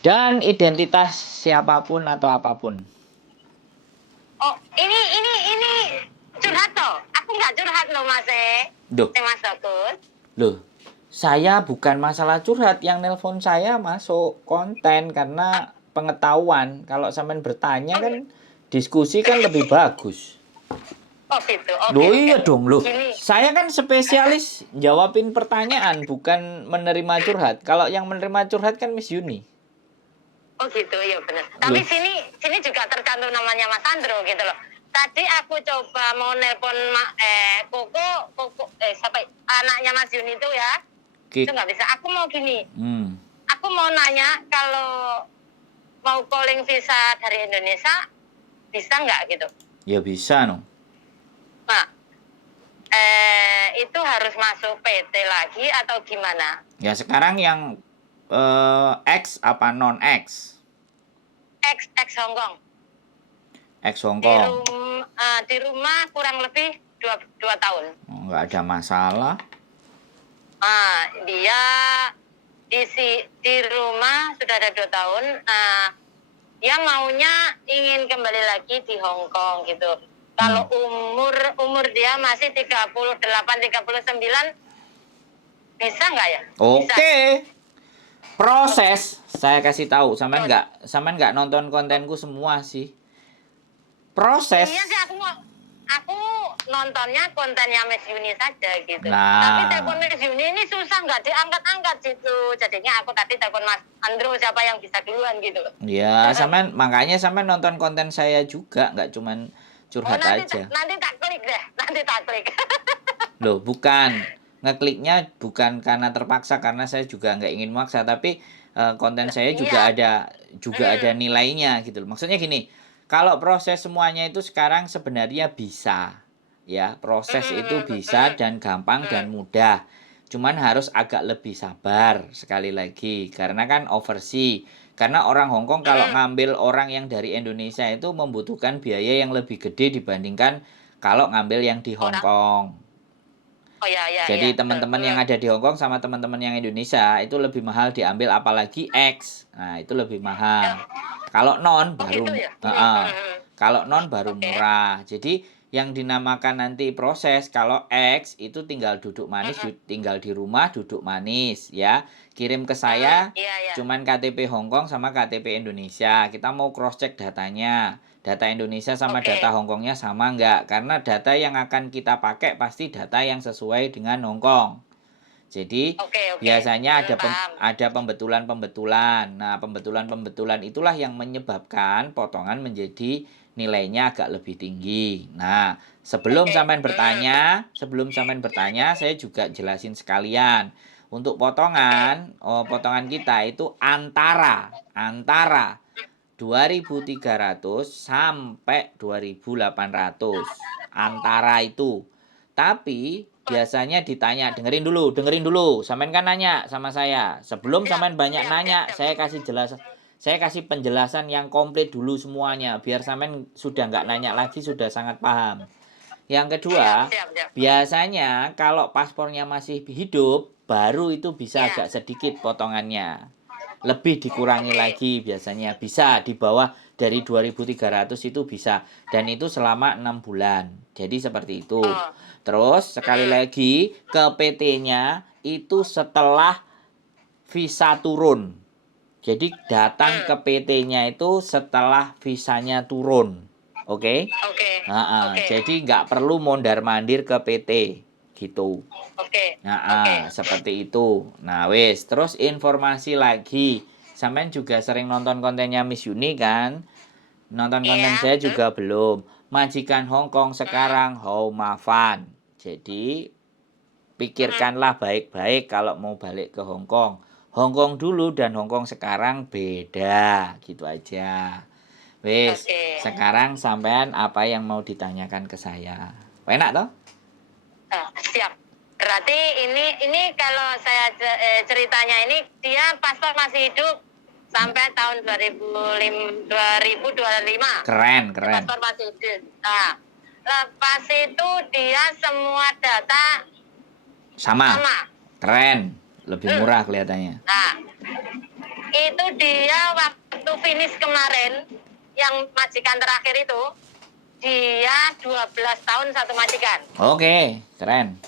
dan identitas siapapun atau apapun. Oh, ini curhat toh. Aku nggak curhat loh Mas Duh. Mas Bagus. Loh, saya bukan masalah curhat, yang nelpon saya masuk konten karena pengetahuan. Kalau sampean bertanya kan diskusi kan lebih bagus. Oh gitu. Loh Oke. iya dong, loh. Gini. Saya kan spesialis jawabin pertanyaan, bukan menerima curhat. Kalau yang menerima curhat kan Miss Yuni. Oh gitu, ya benar. Tapi sini juga tercantum namanya Mas Sandro gitu loh. Tadi aku coba mau nelpon Koko siapa anaknya Mas Yuni itu ya. Itu nggak bisa. Aku mau gini. Aku mau nanya kalau mau calling visa dari Indonesia bisa nggak gitu? Ya bisa no. Nah, itu harus masuk PT lagi atau gimana? Ya sekarang yang X apa non X? X Hongkong. X Hongkong. Di rumah kurang lebih 2 tahun. Nggak ada masalah. Dia di rumah sudah ada 2 tahun. Dia maunya ingin kembali lagi di Hong Kong gitu. Kalau umur dia masih 38, 39, bisa nggak ya? Oke. Proses, saya kasih tahu, sampean nggak nonton kontenku semua sih. Proses. Iya sih, aku nontonnya kontennya Miss Yuni saja gitu. Nah. Tapi telepon Miss Yuni ini susah, nggak diangkat-angkat gitu. Jadinya aku tadi telepon Mas Andro, siapa yang bisa duluan gitu. Ya, makanya sampean nonton konten saya juga, nggak cuman curhat aja. Nanti tak klik deh, nanti tak klik. Loh, bukan. Ngekliknya bukan karena terpaksa, karena saya juga nggak ingin maksa, tapi konten saya juga ada nilainya gitu. Maksudnya gini, kalau proses semuanya itu sekarang sebenarnya bisa. Ya, proses itu bisa dan gampang dan mudah. Cuman harus agak lebih sabar sekali lagi, karena kan overseas. Karena orang Hongkong kalau ngambil orang yang dari Indonesia itu membutuhkan biaya yang lebih gede dibandingkan kalau ngambil yang di Hongkong. Oh ya. Jadi teman-teman yang ada di Hongkong sama teman-teman yang Indonesia itu lebih mahal diambil, apalagi X. Nah, itu lebih mahal. Kalau non baru kalau non baru murah. Jadi yang dinamakan nanti proses, kalau X itu tinggal duduk manis, tinggal di rumah duduk manis ya. Kirim ke saya cuman KTP Hongkong sama KTP Indonesia. Kita mau cross check datanya. Data Indonesia sama data Hongkongnya sama nggak? Karena data yang akan kita pakai pasti data yang sesuai dengan Hongkong. Jadi biasanya ada pembetulan. Nah, pembetulan itulah yang menyebabkan potongan menjadi nilainya agak lebih tinggi. Nah, sebelum sampean bertanya, saya juga jelasin sekalian. Untuk potongan kita itu antara 2.300 sampai 2.800 antara itu. Tapi biasanya ditanya, dengerin dulu, sampean kan nanya sama saya. Sebelum sampean banyak nanya, saya kasih penjelasan yang komplit dulu semuanya, biar sampean sudah nggak nanya lagi, sudah sangat paham. Yang kedua, biasanya kalau paspornya masih hidup, baru itu bisa agak sedikit potongannya. Lebih dikurangi lagi biasanya, bisa di bawah dari 2.300 itu bisa, dan itu selama 6 bulan. Jadi seperti itu. Terus sekali lagi, ke PT-nya itu setelah visa turun. Jadi datang ke PT-nya itu setelah visanya turun. Oke? Jadi nggak perlu mondar-mandir ke PT gitu. Seperti itu. Nah, wis, terus informasi lagi. Sampean juga sering nonton kontennya Miss Yuni kan? Nonton konten saya juga belum. Majikan Hongkong sekarang How Mafan. Jadi pikirkanlah baik-baik kalau mau balik ke Hongkong. Hongkong dulu dan Hongkong sekarang beda, gitu aja. Wis, sekarang sampean apa yang mau ditanyakan ke saya? Enak toh? Siap. Berarti ini kalau saya ceritanya ini dia paspor masih hidup sampai tahun 2025. Keren. Paspor masih hidup. Nah, lepas itu dia semua data sama. Keren. Lebih murah kelihatannya. Nah, Itu dia waktu finish kemarin, yang majikan terakhir itu, dia 12 tahun satu majikan. Oke, keren.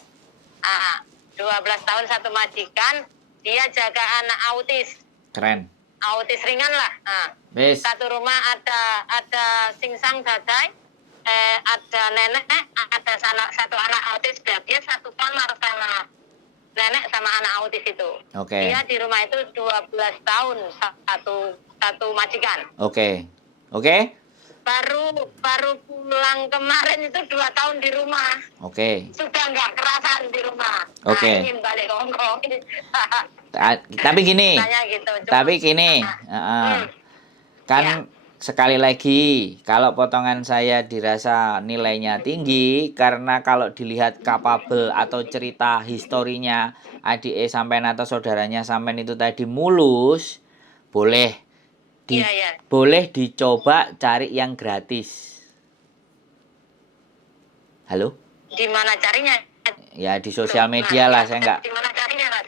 12 tahun satu majikan, dia jaga anak Keren. autis ringan lah. Wis. Satu rumah ada singsang dadai, ada nenek, ada satu anak autis, dia satu kamar sama nenek sama anak autis itu. Oke. Dia di rumah itu 12 tahun satu majikan. Oke. Oke? Baru pulang kemarin itu 2 tahun di rumah. Oke. Sudah nggak kerasan di rumah. Oke. Ingin balik ke Hongkong. Tapi gini. Gitu. Tapi gini. Kan Ya. sekali lagi, kalau potongan saya dirasa nilainya tinggi, karena kalau dilihat capable atau cerita historinya adik sampean atau saudaranya sampean itu tadi mulus, boleh boleh dicoba cari yang gratis. Halo? Di mana carinya? Ya di sosial media lah, saya nggak. Di mana carinya, Mas?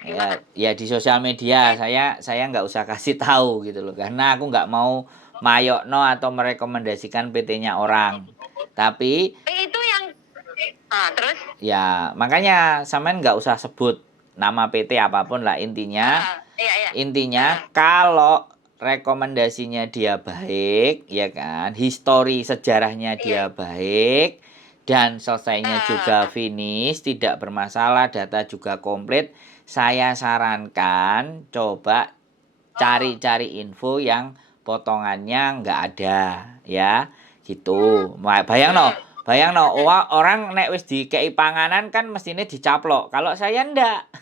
Ya di sosial media saya nggak usah kasih tahu gitu loh, karena aku nggak mau mayokno atau merekomendasikan PT-nya orang. Tapi itu yang terus? Ya makanya sampean nggak usah sebut nama PT apapun lah, intinya. Intinya kalau rekomendasinya dia baik, ya kan, histori sejarahnya dia baik, dan selesainya juga finish, tidak bermasalah, data juga komplit, saya sarankan coba cari-cari info yang potongannya nggak ada, ya, gitu. Bayang no, orang nek wis dikei panganan kan mestinya dicaplok. Kalau saya ndak,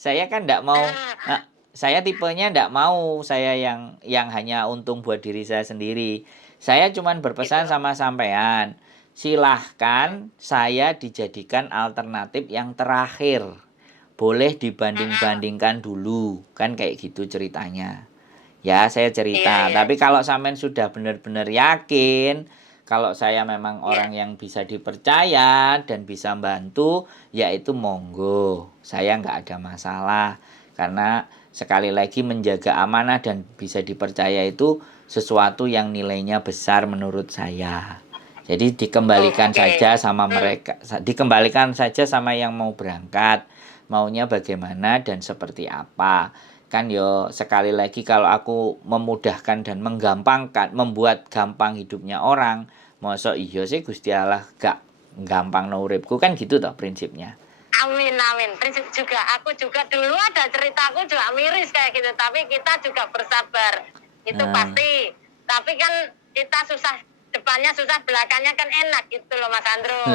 saya kan ndak mau. Saya tipenya ndak mau, saya yang hanya untung buat diri saya sendiri. Saya cuman berpesan sama sampean, silahkan saya dijadikan alternatif yang terakhir. Boleh dibanding-bandingkan dulu, kan kayak gitu ceritanya. Ya, saya cerita. Tapi kalau sampean sudah benar-benar yakin, kalau saya memang orang yang bisa dipercaya dan bisa bantu, yaitu monggo. Saya nggak ada masalah. Karena sekali lagi menjaga amanah dan bisa dipercaya itu sesuatu yang nilainya besar menurut saya. Jadi dikembalikan saja sama mereka, dikembalikan saja sama yang mau berangkat, maunya bagaimana dan seperti apa. Kan yo sekali lagi kalau aku memudahkan dan menggampangkan, membuat gampang hidupnya orang, mosok iya sih Gusti Allah gak gampang no uripku, kan gitu toh prinsipnya. Amin. Prinsip juga. Aku juga dulu ada ceritaku juga miris kayak gitu. Tapi kita juga bersabar. Itu pasti. Tapi kan kita susah, depannya susah, belakangnya kan enak gitu loh Mas Andro.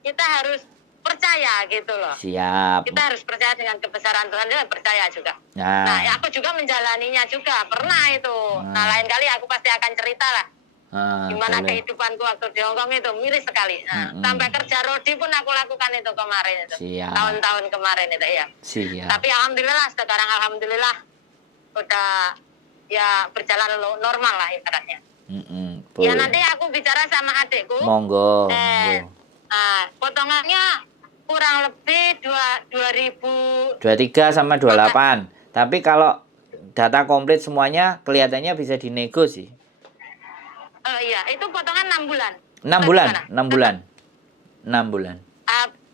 Kita harus percaya gitu loh. Siap. Kita harus percaya dengan kebesaran Tuhan, juga percaya juga. Nah, aku juga menjalaninya juga. Pernah itu. Nah, lain kali aku pasti akan cerita lah. Gimana kehidupanku waktu di Hongkong itu miris sekali. Sampai kerja rodi pun aku lakukan itu kemarin itu. Tahun-tahun kemarin itu ya. Tapi alhamdulillah sekarang udah ya berjalan normal lah ibaratnya. Ya nanti aku bicara sama adikku. Monggo. Potongannya kurang lebih 23 sama 28. Tapi kalau data komplit semuanya kelihatannya bisa dinego sih. Iya, itu potongan 6 bulan. 6 bulan.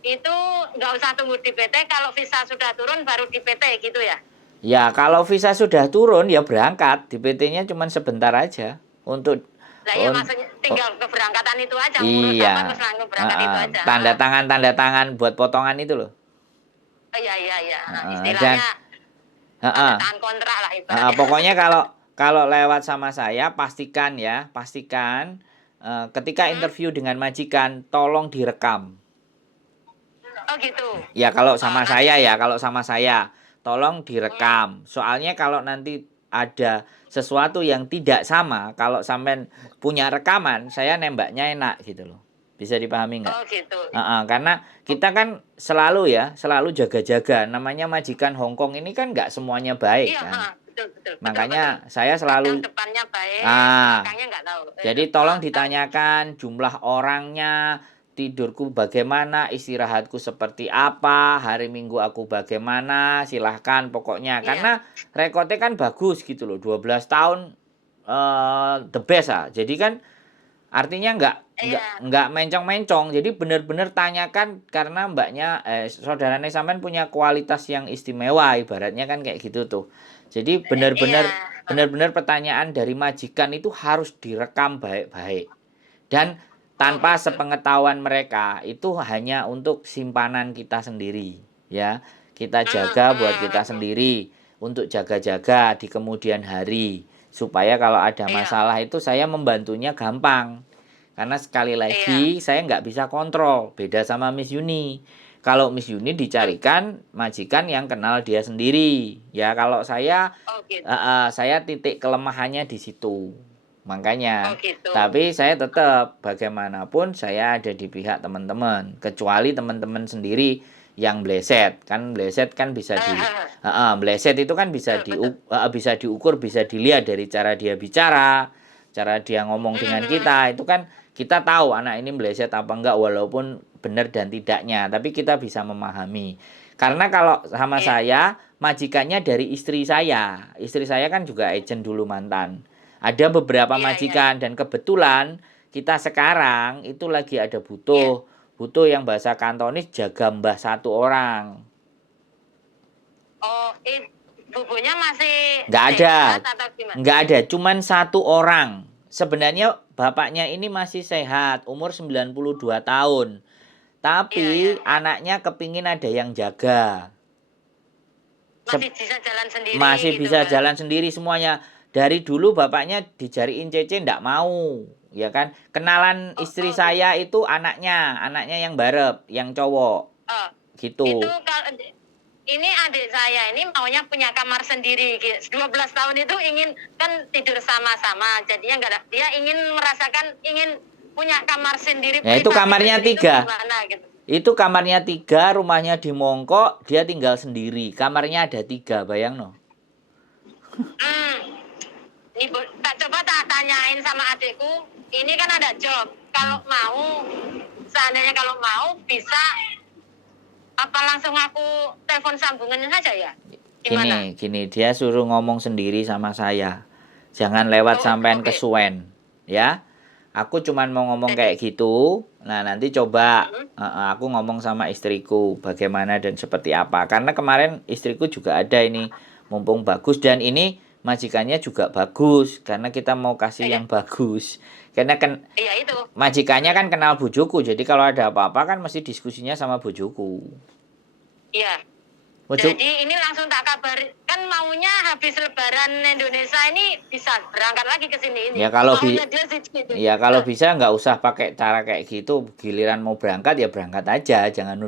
Itu nggak usah tunggu di PT, kalau visa sudah turun baru di PT gitu ya? Ya, kalau visa sudah turun ya berangkat. Di PT-nya cuma sebentar aja untuk maksudnya tinggal keberangkatan itu aja. Iya. Tanda tangan buat potongan itu loh. Iya. Istilahnya tanda tangan kontrak lah ibaratnya. Pokoknya kalau lewat sama saya pastikan ketika interview dengan majikan tolong direkam. Oh gitu. Ya kalau sama saya tolong direkam. Soalnya kalau nanti ada sesuatu yang tidak sama, kalau sampean punya rekaman, saya nembaknya enak gitu loh. Bisa dipahami nggak? Oh gitu. Karena kita kan selalu jaga-jaga. Namanya majikan Hongkong ini kan nggak semuanya baik kan. Betul. Makanya saya selalu depannya baik, belakangnya nggak tahu. Jadi tolong ditanyakan jumlah orangnya, tidurku bagaimana, istirahatku seperti apa, hari Minggu aku bagaimana, silahkan pokoknya. Iya. Karena rekodnya kan bagus gitu loh, 12 tahun the best ah. Jadi kan artinya Iya. nggak mencong-mencong. Jadi benar-benar tanyakan karena mbaknya saudaranya sampean punya kualitas yang istimewa, ibaratnya kan kayak gitu tuh. Jadi Iya. benar-benar pertanyaan dari majikan itu harus direkam baik-baik. Dan Oh tanpa gitu. sepengetahuan mereka itu hanya untuk simpanan kita sendiri, ya. Kita jaga buat kita sendiri untuk jaga-jaga di kemudian hari supaya kalau ada Iya. masalah itu saya membantunya gampang. Karena sekali Iya. lagi saya nggak bisa kontrol, beda sama Miss Yuni. Kalau Miss Yuni dicarikan majikan yang kenal dia sendiri. Ya kalau Oh gitu. saya titik kelemahannya di situ. Oh Makanya, gitu. tapi saya tetap bagaimanapun saya ada di pihak teman-teman. Kecuali teman-teman sendiri yang bleset. Kan bleset kan bisa bleset itu kan Betul. bisa diukur, bisa dilihat dari cara dia bicara, cara dia ngomong dengan kita. Itu kan kita tahu anak ini bleset apa enggak walaupun benar dan tidaknya, tapi kita bisa memahami. Karena kalau sama Iya. saya, majikannya dari istri saya. Istri saya kan juga agent dulu mantan. Ada beberapa Iya, iya. majikan dan kebetulan kita sekarang itu lagi ada Iya. butuh yang bahasa Kantonis jaga mbah 1 orang. Oh, bubunya masih Nggak ada, sehat atau gimana? nggak ada, cuman 1 orang. Sebenarnya bapaknya ini masih sehat, umur 92 tahun. Iya, iya, Tapi iya. anaknya kepingin ada yang jaga. Masih bisa jalan sendiri Masih gitu, bisa Mas. jalan sendiri semuanya. Dari dulu bapaknya dijariin Cece ndak mau, ya kan. Kenalan Oh, istri oh gitu. saya itu anaknya yang barep, yang cowok, Oh, itu gitu. kalau ini adik saya ini maunya punya kamar sendiri. 12 tahun itu ingin kan tidur sama-sama. Jadinya enggak ada. Dia ingin punya kamar sendiri Nah itu privasi kamarnya sendiri itu 3. gimana gitu. Itu kamarnya 3, rumahnya di Mongkok, dia tinggal sendiri. Kamarnya ada 3, bayang no. Hmm. Ini tak tanyain sama adikku. Ini kan ada job. Kalau mau, seandainya kalau mau bisa apa langsung aku telepon sambungan saja ya? Gimana? Gini, dia suruh ngomong sendiri sama saya. Jangan lewat Oh, sampean oke. kesuwen, ya. Aku cuman mau ngomong Jadi, kayak gitu. Nah, nanti coba hmm, aku ngomong sama istriku bagaimana dan seperti apa. Karena kemarin istriku juga ada ini, mumpung bagus dan ini majikannya juga bagus karena kita mau kasih iya, yang bagus. Karena kan iya itu. majikannya kan kenal bojoku. Jadi kalau ada apa-apa kan mesti diskusinya sama bojoku. Iya. Bojo Jadi ini langsung tak kabari. Kan maunya habis Lebaran Indonesia ini bisa berangkat lagi ke sini ini. Ya kalau Maunya dia sih gitu. ya kalau bisa nggak usah pakai cara kayak gitu. Giliran mau berangkat ya berangkat aja. Jangan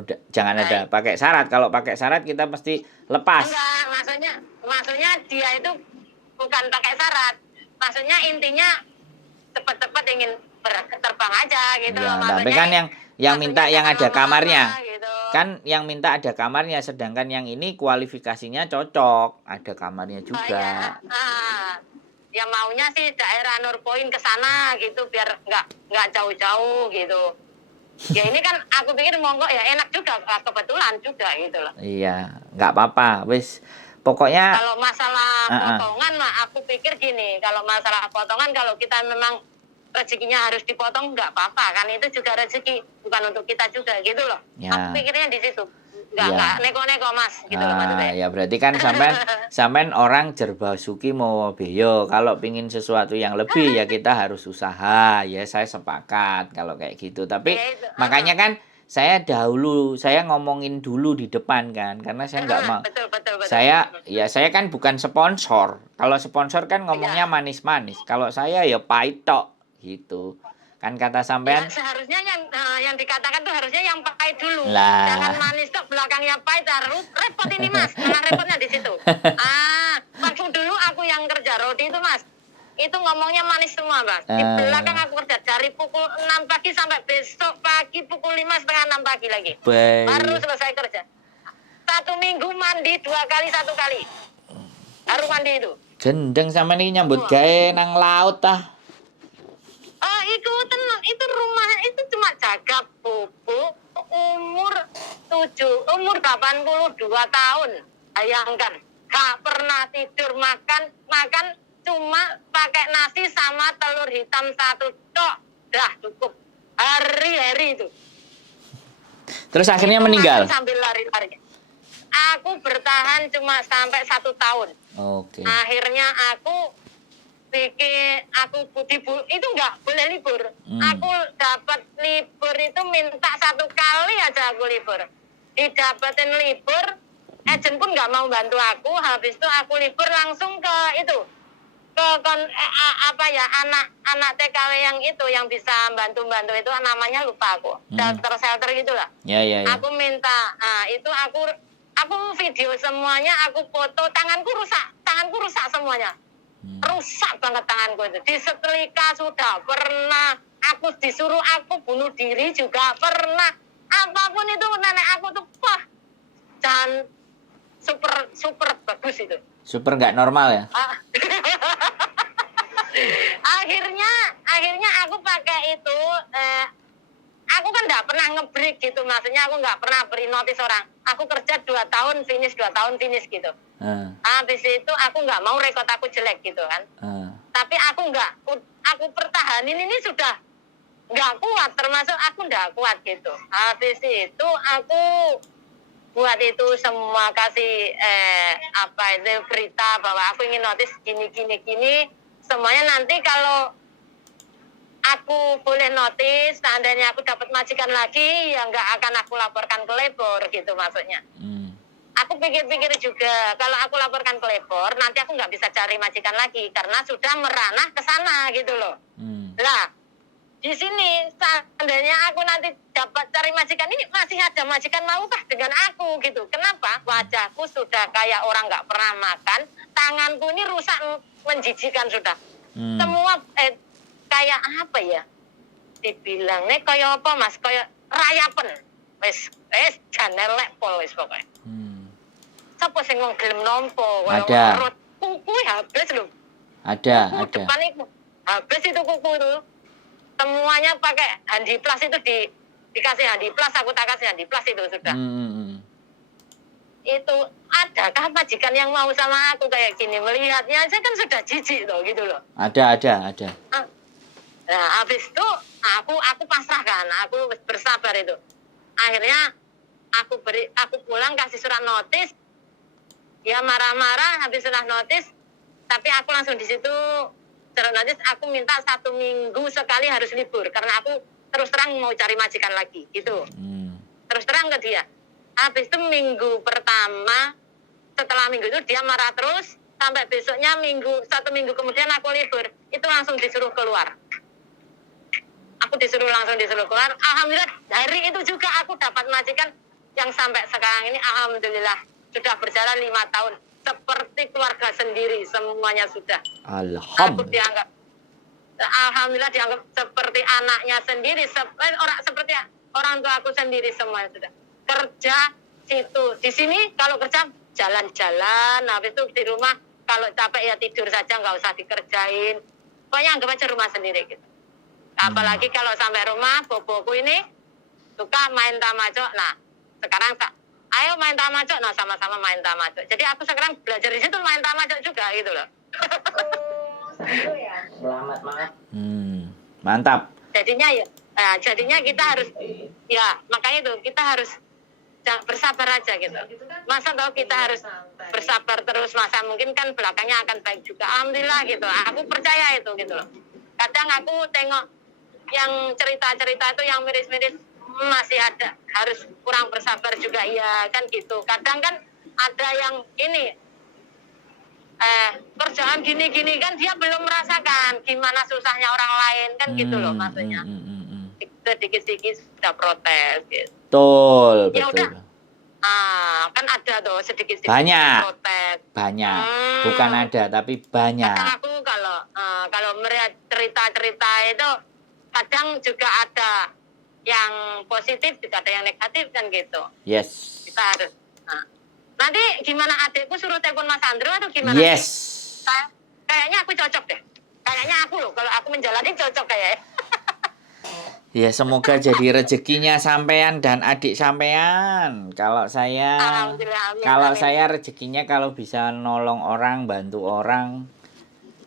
ada Baik. pakai syarat. Kalau pakai syarat kita mesti lepas. Enggak, maksudnya dia itu bukan pakai syarat. Maksudnya intinya cepat-cepat ingin terbang aja gitu loh. Ya, tapi Maksudnya kan yang minta maksudnya yang jangan ada kamarnya. lama-lama gitu. Kan yang minta ada kamarnya, sedangkan yang ini kualifikasinya cocok, ada kamarnya Banyak. juga. Ya maunya sih daerah Nurpoint ke sana gitu biar nggak jauh-jauh gitu. Ya ini kan aku pikir monggo ya enak juga kebetulan juga gitu loh. Iya, nggak apa-apa, wis. Pokoknya, Kalau masalah uh-uh. potongan mah aku pikir gini, kalau masalah potongan kalau kita memang rezekinya harus dipotong nggak apa-apa kan itu juga rezeki bukan untuk kita juga gitu loh. Aku Ya, pikirnya di situ. Nggak ya. neko-neko Mas gitu loh maksudnya. Ya berarti kan sampean orang Jerbasuki mau beyo. Kalau pingin sesuatu yang lebih ya kita harus usaha. Ya saya sepakat kalau kayak gitu. Tapi Ya itu. makanya kan saya ngomongin dulu di depan kan, karena saya nggak mau. Betul betul betul. Saya kan bukan sponsor. Kalau sponsor kan ngomongnya Ya. manis-manis. Kalau saya ya pahit tok gitu. Kan kata Ya sampean, seharusnya yang dikatakan tuh harusnya yang pahit dulu. Jangan lah. manis kok belakangnya pahit. Repot ini Mas. Malah repotnya di situ. Waktu dulu aku yang kerja roti itu Mas. Itu ngomongnya manis semua Mas. Di belakang aku kerja dari pukul 6 pagi sampai besok pagi pukul 5:30 6 pagi lagi. Baru Baik. selesai kerja. 1 minggu mandi 2 kali 1 kali. Baru mandi itu. Gendeng sama nih nyambut gawe nang laut tah. itu rumah itu cuma jaga bobo umur 82 tahun. Bayangkan, gak pernah tidur, makan cuma pakai nasi sama telur hitam 1 tok. Dah cukup. Hari-hari itu. Terus akhirnya Itu meninggal. makan sambil lari-lari. Aku bertahan cuma sampai 1 tahun. Oke. Akhirnya aku itu nggak boleh libur. Aku dapat libur itu minta 1 kali aja aku libur. Didapetin libur, agent pun nggak mau bantu aku. Habis itu aku libur langsung ke itu, anak TKW yang bisa bantu itu namanya lupa aku. Shelter gitulah. Ya. Aku minta, itu aku video semuanya, aku foto, tanganku rusak semuanya. Rusak banget tanganku itu. Disetrika sudah pernah, aku disuruh aku bunuh diri juga pernah. Apapun itu nenek aku tuh, wah, dan super bagus itu. Super nggak normal ya? akhirnya aku pakai itu. Aku kan nggak pernah nge-break gitu, maksudnya aku nggak pernah beri notis orang. Aku kerja 2 tahun finish gitu. Habis itu aku nggak mau rekod aku jelek gitu kan. Tapi aku pertahanin ini sudah nggak kuat, termasuk aku nggak kuat gitu. Habis itu aku buat itu semua, kasih berita bahwa aku ingin notis gini. Semuanya nanti kalau aku boleh notis, seandainya aku dapat majikan lagi, ya nggak akan aku laporkan ke labor gitu maksudnya. Aku pikir-pikir juga, kalau aku laporkan ke labor, nanti aku nggak bisa cari majikan lagi, karena sudah meranah ke sana gitu loh. Lah, di sini seandainya aku nanti dapat cari majikan, ini masih ada majikan maukah dengan aku gitu. Kenapa? Wajahku sudah kayak orang nggak pernah makan, tanganku ini rusak menjijikan sudah. Semua kayak apa ya? Dibilangnya kayak apa mas? Kayak rayapen. Wes jan elek pol wes pokoknya. Sapa sing wong gelem nampa Ada. Kuku habis lho. Ada. Depan itu habis itu kuku itu. Semuanya pakai handiplas itu, dikasih handiplas, aku tak kasih handiplas itu sudah. Itu adakah majikan yang mau sama aku kayak gini? Melihatnya aja kan sudah jijik loh gitu loh. Ada. Nah, habis itu aku pasrahkan, aku bersabar itu. Akhirnya aku pulang kasih surat notis. Dia marah-marah habis surat notis, tapi aku langsung di situ surat notis, aku minta 1 minggu sekali harus libur karena aku terus terang mau cari majikan lagi gitu. Terus terang ke dia. Habis itu minggu pertama, setelah minggu itu dia marah terus, sampai besoknya 1 minggu kemudian aku libur, itu langsung disuruh keluar. Aku langsung disuruh keluar. Alhamdulillah dari itu juga aku dapat majikan yang sampai sekarang ini alhamdulillah sudah berjalan 5 tahun. Seperti keluarga sendiri semuanya sudah. Alhamdulillah. Alhamdulillah dianggap seperti anaknya sendiri, seperti orang tua aku sendiri semuanya sudah. Kerja situ, di sini kalau kerja jalan-jalan, habis itu di rumah kalau capek ya tidur saja, nggak usah dikerjain. Pokoknya anggap aja rumah sendiri gitu. Apalagi kalau sampai rumah, boboku ini suka main tamacok. Nah, sekarang ayo main tamacok, nah sama-sama main tamacok. Jadi aku sekarang belajar di situ main tamacok juga gitu loh. Seru ya. Selamat banget. Mantap. Jadinya kita harus, ya makanya itu kita harus bersabar aja gitu. Masa tahu kita harus bersabar terus, masa mungkin kan belakangnya akan baik juga. Alhamdulillah gitu. Aku percaya itu gitu loh. Kadang aku tengok yang cerita-cerita itu yang miris-miris, masih ada, harus kurang bersabar juga, ya kan gitu. Kadang kan ada yang ini kerjaan gini-gini kan dia belum merasakan gimana susahnya orang lain kan gitu loh maksudnya. Sedikit-sedikit sudah protes gitu. Betul. Ya udah. Kan ada tuh sedikit-sedikit Banyak. protes. Banyak. Bukan ada tapi banyak. Kadang aku kalau melihat cerita-cerita itu kadang juga ada yang positif, juga ada yang negatif kan gitu. Yes. Kita harus. Nanti gimana adikku suruh telepon Mas Andro atau gimana? Yes. Kayaknya aku cocok deh. Kayaknya aku loh, kalau aku menjalani cocok kayaknya. Ya semoga jadi rezekinya sampean dan adik sampean. Alhamdulillah, amin, Kalau amin. saya rezekinya kalau bisa nolong orang, bantu orang,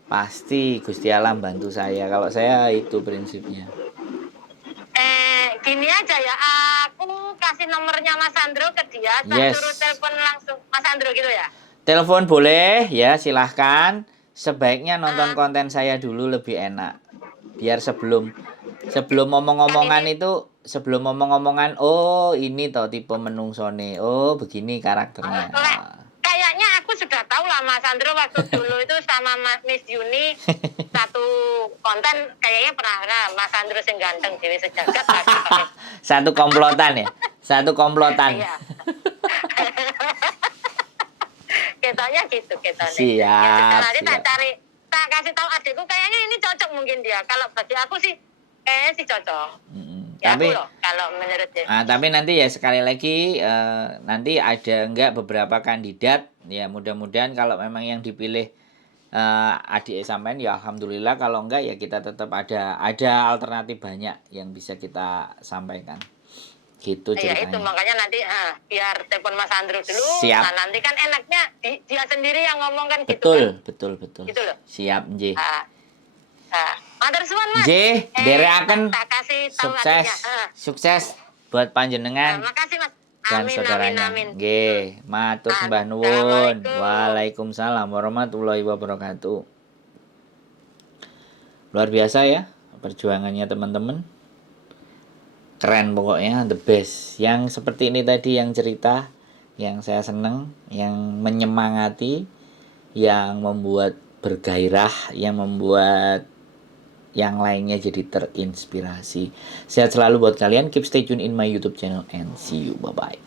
pasti Gusti Allah bantu saya. Kalau saya itu prinsipnya. Gini aja ya, aku kasih nomornya Mas Sandro ke dia, tak Yes. suruh telepon langsung Mas Sandro gitu ya. Telepon boleh ya, silahkan. Sebaiknya nonton konten saya dulu lebih enak. Biar sebelum sebelum omong-omongan, oh ini toh tipe menungsone, oh begini karakternya. Kayaknya aku sudah tahu lah Mas Sandro waktu dulu itu sama Miss Yuni satu konten kayaknya pernah Mas Sandro sing ganteng dewe sejagat lagi. Satu komplotan ya, satu komplotan. Iya. Ketanya gitu, ketanya. Siap, Nanti tak siap. cari, tak kasih tahu adikku kayaknya ini cocok mungkin dia. Kalau bagi aku sih kayaknya sih cocok. Ya Tapi aku loh, kalau menurut dia. tapi nanti ya sekali lagi nanti ada enggak beberapa kandidat ya, mudah-mudahan kalau memang yang dipilih adik sampean ya alhamdulillah, kalau enggak ya kita tetap ada alternatif banyak yang bisa kita sampaikan. Gitu Ya itu ceritanya. makanya nanti biar telepon Mas Andro dulu. Siap. Nah nanti kan enaknya dia sendiri yang ngomong kan gitu kan. Betul. Gitu loh. Siap, nggih. Matur suwun Mas. Nderekaken tak kasih tahu sukses. adiknya. Sukses buat panjenengan Makasih Mas. dan Amin, saudaranya. amin. Nggih, matur sembah nuwun. Assalamualaikum. Waalaikumsalam warahmatullahi wabarakatuh. Luar biasa ya perjuangannya teman-teman. Keren pokoknya, the best. Yang seperti ini tadi yang cerita, yang saya seneng, yang menyemangati, yang membuat bergairah, yang membuat yang lainnya jadi terinspirasi. Sehat selalu buat kalian. Keep stay tune in my YouTube channel and see you. Bye-bye.